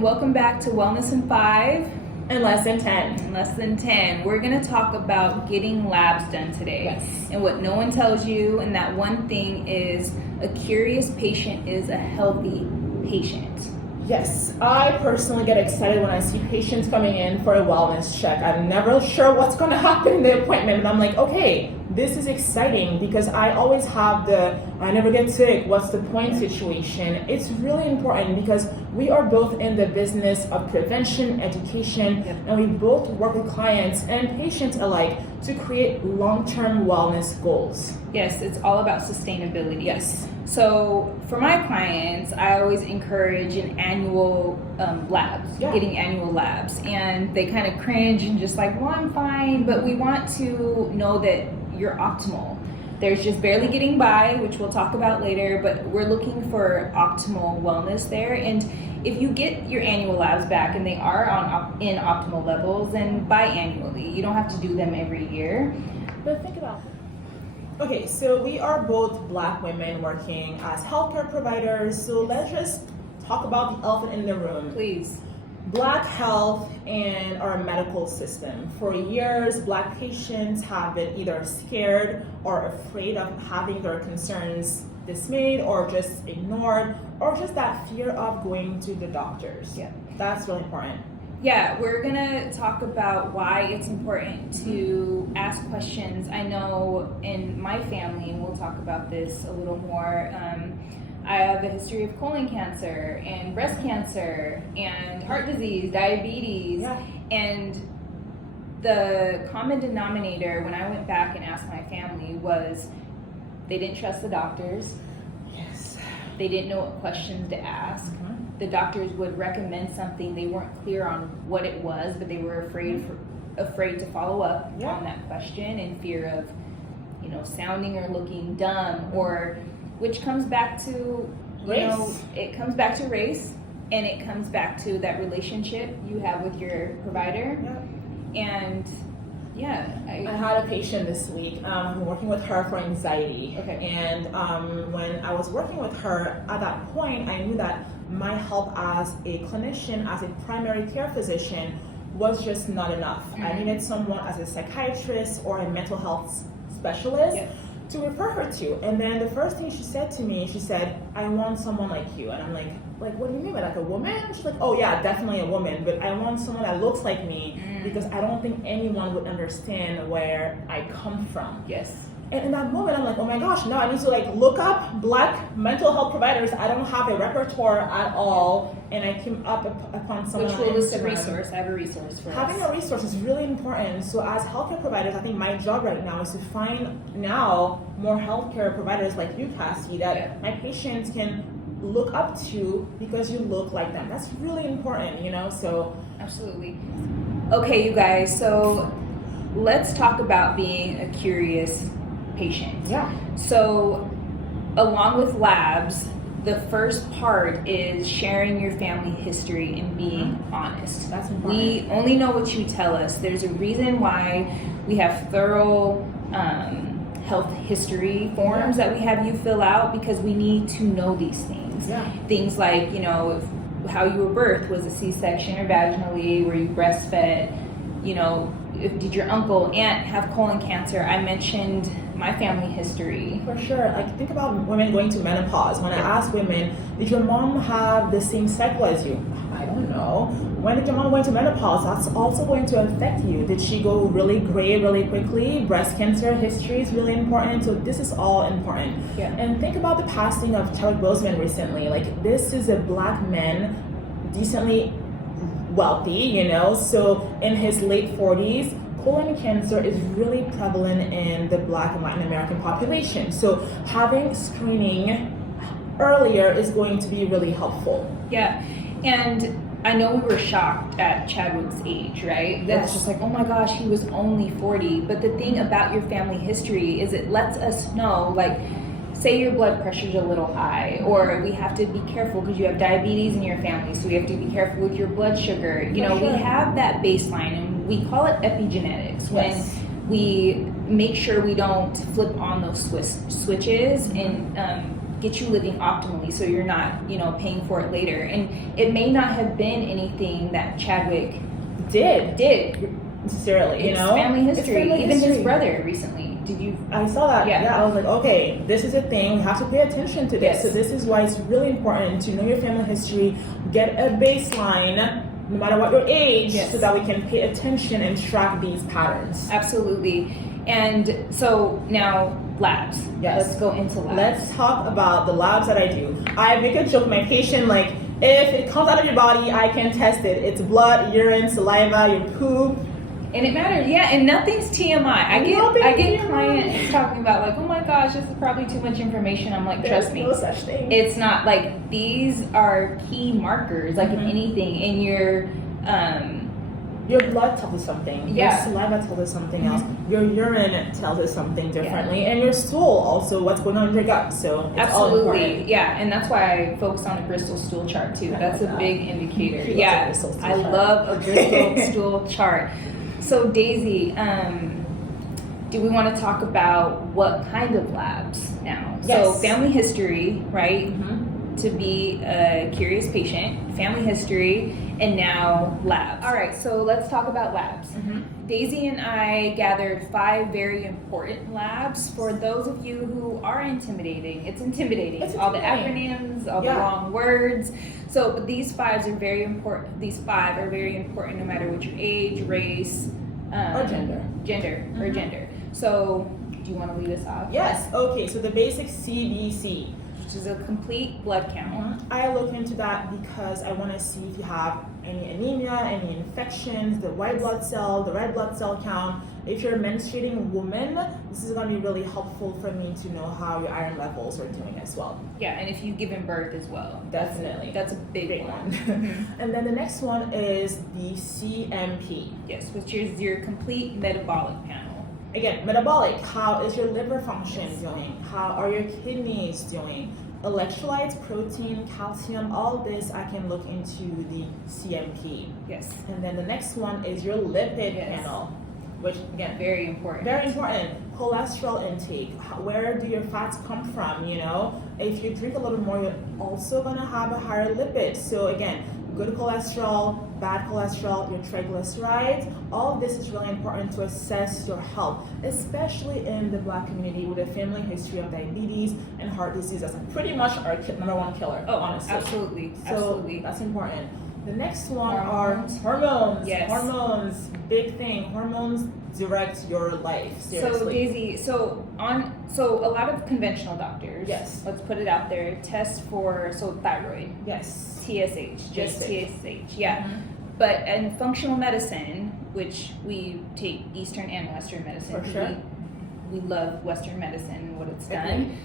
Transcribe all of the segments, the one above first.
and welcome back to Wellness in 5. In less than 10. In less than 10. We're going to talk about getting labs done today. Yes. And what no one tells you, and that one thing is a curious patient is a healthy patient. Yes, I personally get excited when I see patients coming in for a wellness check. I'm never sure what's going to happen in the appointment, and I'm like, okay, this is exciting because I always have I never get sick, what's the point situation. It's really important because we are both in the business of prevention, education, and we both work with clients and patients alike to create long-term wellness goals. Yes, it's all about sustainability. Yes. So for my clients, I always encourage an annual labs, getting annual labs. And they kind of cringe and just like, well, I'm fine. But we want to know that you're optimal. There's just barely getting by, which we'll talk about later, but we're looking for optimal wellness there. And if you get your annual labs back and they are in optimal levels, then biannually. You don't have to do them every year. But think about it. Okay, so we are both Black women working as healthcare providers, so let's just talk about the elephant in the room. Please. Black health and our medical system. For years, Black patients have been either scared or afraid of having their concerns dismayed or just ignored, or just that fear of going to the doctors. Yeah. That's really important. Yeah, we're gonna talk about why it's important to ask questions. I know in my family, and we'll talk about this a little more, I have a history of colon cancer and breast cancer and heart disease, diabetes, and the common denominator when I went back and asked my family was they didn't trust the doctors. Yes. They didn't know what questions to ask. The doctors would recommend something, they weren't clear on what it was, but they were afraid to follow up on that question in fear of, sounding or looking dumb, or which comes back to race. It comes back to race, and it comes back to that relationship you have with your provider. And I had a patient this week. I'm working with her for anxiety. Okay. And when I was working with her, at that point, I knew that my help as a clinician, as a primary care physician, was just not enough. I needed someone as a psychiatrist or a mental health specialist to refer her to. And then the first thing she said to me, she said, I want someone like you. And I'm like, what do you mean by like a woman? She's like, oh yeah, definitely a woman, but I want someone that looks like me because I don't think anyone would understand where I come from. Yes. And in that moment, I'm like, oh my gosh, now I need to look up Black mental health providers. I don't have a repertoire at all. And I came up upon someone. Which will list a resource. I have a resource for Having us. a resource is really important. So as healthcare providers, I think my job right now is to find now more healthcare providers like you, Cassie, that my patients can look up to because you look like them. That's really important, so. Absolutely. Okay, you guys, so let's talk about being a curious patient. Yeah. So along with labs, the first part is sharing your family history and being honest. That's important. We only know what you tell us. There's a reason why we have thorough health history forms that we have you fill out, because we need to know these things. Things like, how you were birthed, was a C-section or vaginally, were you breastfed, did your uncle, aunt have colon cancer? I mentioned my family history. For sure. Think about women going to menopause. When I ask women, did your mom have the same cycle as you? I don't know. When did your mom go into menopause? That's also going to affect you. Did she go really gray really quickly? Breast cancer history is really important. So this is all important. And think about the passing of Chadwick Boseman recently. This is a Black man, decently wealthy, so in his late 40s, colon cancer is really prevalent in the Black and Latin American population. So having screening earlier is going to be really helpful. Yeah, and I know we were shocked at Chadwick's age, right? That's just like, oh my gosh, he was only 40. But the thing about your family history is it lets us know, say your blood pressure's a little high, or we have to be careful because you have diabetes in your family, so we have to be careful with your blood sugar. We have that baseline, and we call it epigenetics when we make sure we don't flip on those switches and get you living optimally, so you're not, paying for it later. And it may not have been anything that Chadwick did necessarily. It's family history. Even history. his brother recently. Did you? I saw that. Yeah, I was like, okay, this is a thing. We have to pay attention to this. Yes. So this is why it's really important to know your family history, get a baseline, no matter what your age, so that we can pay attention and track these patterns. Absolutely. And so now labs. Yes. Let's go into labs. Let's talk about the labs that I do. I make a joke with my patient, like, if it comes out of your body, I can test it. It's blood, urine, saliva, your poop. And it matters, and nothing's TMI. I get clients talking about like, oh my gosh, this is probably too much information. I'm like, trust me, no such thing. It's not. Like, these are key markers, like in anything. In your blood tells us something. Your saliva tells us something else. Your urine tells us something differently, and your stool also, what's going on in your gut. So it's all important. And that's why I focus on a Bristol stool chart too. That's a big indicator. I love love a Bristol stool chart. So Daisy, do we want to talk about what kind of labs now? Yes. So family history, right? To be a curious patient, family history, and now labs. All right, so let's talk about labs. Daisy and I gathered 5 very important labs for those of you who are intimidating. It's intimidating. All the acronyms, all the long words. So, but these 5 are very important. These 5 are very important no matter what your age, race, or gender. So, do you want to lead us off? Yes. Okay. So the basic CBC, which is a complete blood count. I look into that because I want to see if you have any anemia, any infections, the white blood cell, the red blood cell count. If you're a menstruating woman, this is going to be really helpful for me to know how your iron levels are doing as well. Yeah, and if you've given birth as well. Definitely. That's a big one. And then the next one is the CMP. Yes, which is your complete metabolic panel. Again, metabolic, how is your liver function doing? How are your kidneys doing? Electrolytes, protein, calcium, all this I can look into the CMP. Yes. And then the next one is your lipid panel, which again, very important. Very important. Cholesterol intake. Where do your fats come from? If you drink a little more, you're also gonna have a higher lipid. So again, good cholesterol, bad cholesterol, your triglycerides, all of this is really important to assess your health, especially in the Black community with a family history of diabetes and heart disease. That's pretty much our number one killer, honestly. Absolutely. So that's important. The next one are hormones. Yes. Hormones, big thing. Hormones direct your life. Seriously. So Daisy, so a lot of conventional doctors, let's put it out there, test for thyroid. Yes. TSH, just TSH. Yeah. But in functional medicine, which we take Eastern and Western medicine, for sure. we love Western medicine and what it's done.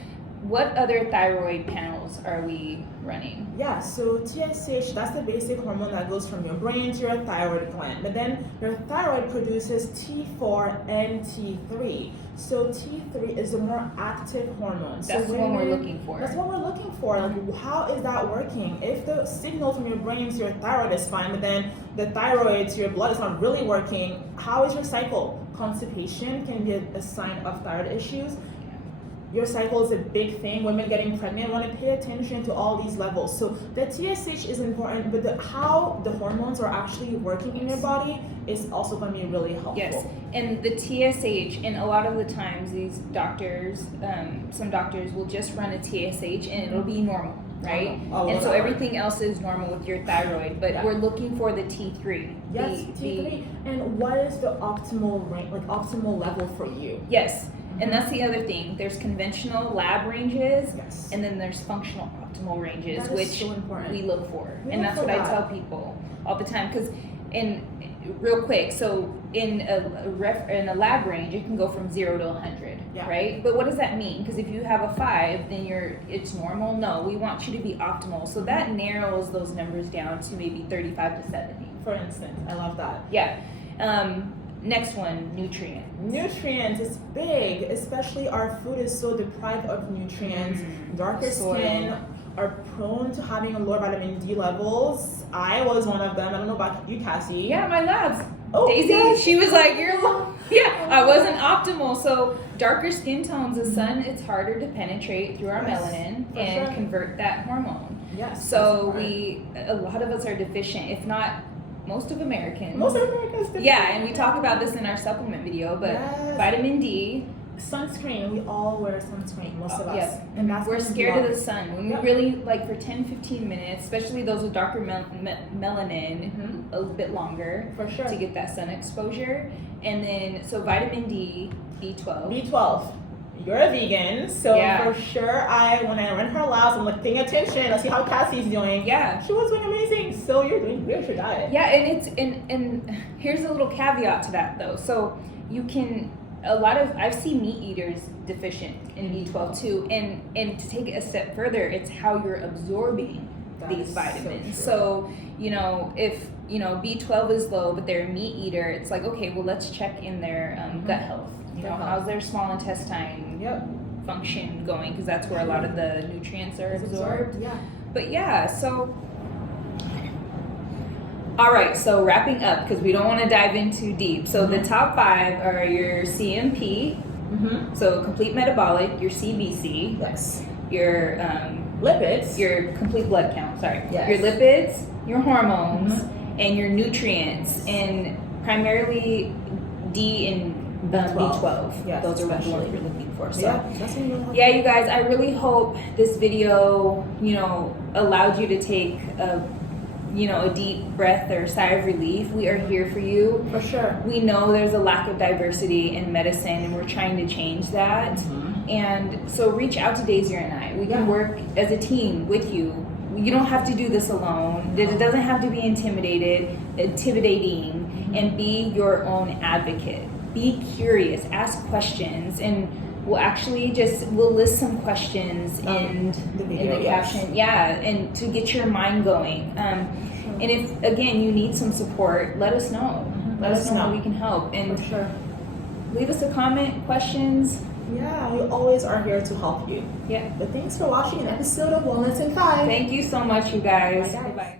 What other thyroid panels are we running? Yeah, so TSH, that's the basic hormone that goes from your brain to your thyroid gland. But then your thyroid produces T4 and T3. So T3 is a more active hormone. That's what we're looking for. That's what we're looking for. Like, how is that working? If the signal from your brain to your thyroid is fine, but then the thyroid to your blood is not really working, how is your cycle? Constipation can be a sign of thyroid issues. Your cycle is a big thing. Women getting pregnant want to pay attention to all these levels. So the TSH is important, but how the hormones are actually working in your body is also going to be really helpful. Yes, and the TSH, and a lot of the times these doctors, some doctors will just run a TSH and it'll be normal, right? And so everything else is normal with your thyroid, but we're looking for the T3. Yes, T3. And what is the optimal range, optimal level for you? Yes. And that's the other thing. There's conventional lab ranges, yes, and then there's functional optimal ranges, which so we look for. And that's what I tell people all the time. Because, real quick, so in a lab range, it can go from 0 to 100, right? But what does that mean? Because if you have a 5, then it's normal. No, we want you to be optimal. So that narrows those numbers down to maybe 35 to 70. For instance, I love that. Yeah. Next one, nutrients. Nutrients is big, especially our food is so deprived of nutrients. Darker skin, are prone to having lower vitamin D levels. I was one of them. I don't know about you, Cassie. Yeah, my labs. Oh, Daisy, yes. she was like, "You're yeah." I wasn't optimal. So darker skin tones, the sun, it's harder to penetrate through our melanin for and sure. convert that hormone. Yes. So a lot of us are deficient, if not most of Americans. Most Americans. Yeah, and we talk about this in our supplement video, but Yes. vitamin D. Sunscreen. We all wear sunscreen, most of us. Yeah. And that's We're when scared you of are. the sun. When Yep. we really, like for 10-15 minutes, especially those with darker melanin, a little bit longer For sure. to get that sun exposure. And then, so vitamin D, B12. B12. You're a vegan, so Yeah. for sure, when I run her labs, I'm like paying attention. I see how Cassie's doing. Yeah. She was doing amazing. So you're doing great with your diet. Yeah, and here's a little caveat to that though. So you can, I've seen meat eaters deficient in B12 too, and to take it a step further, it's how you're absorbing That these is vitamins. so So, if B12 is low, but they're a meat eater, it's like, okay, well, let's check in their gut health. Gut health. How's their small intestine Yep. function going? Because that's where a lot of the nutrients are absorbed. Yeah. But yeah, so. All right, so wrapping up, because we don't want to dive in too deep. So the top 5 are your CMP, so complete metabolic, your CBC, Yes. your Lipids. your complete blood count, sorry. Yes. Your lipids, your hormones, and your nutrients, and primarily D and B12. Yes, Those are what especially. you're looking for. So Yeah, that's what you're yeah, you guys, I really hope this video, allowed you to take a deep breath or sigh of relief. We are here for you. For sure. We know there's a lack of diversity in medicine, and we're trying to change that. And so reach out to Daisy and I. We can work as a team with you. You don't have to do this alone. It doesn't have to be intimidating, and be your own advocate. Be curious, ask questions, and we'll list some questions in the caption. Yeah, and to get your mind going. And if again you need some support, let us know. Let us know how we can help. And For sure. leave us a comment, questions. Yeah, we always are here to help you. Yeah. But thanks for watching an episode of Wellness in 5. Thank you so much, you guys. Bye, guys. Bye-bye.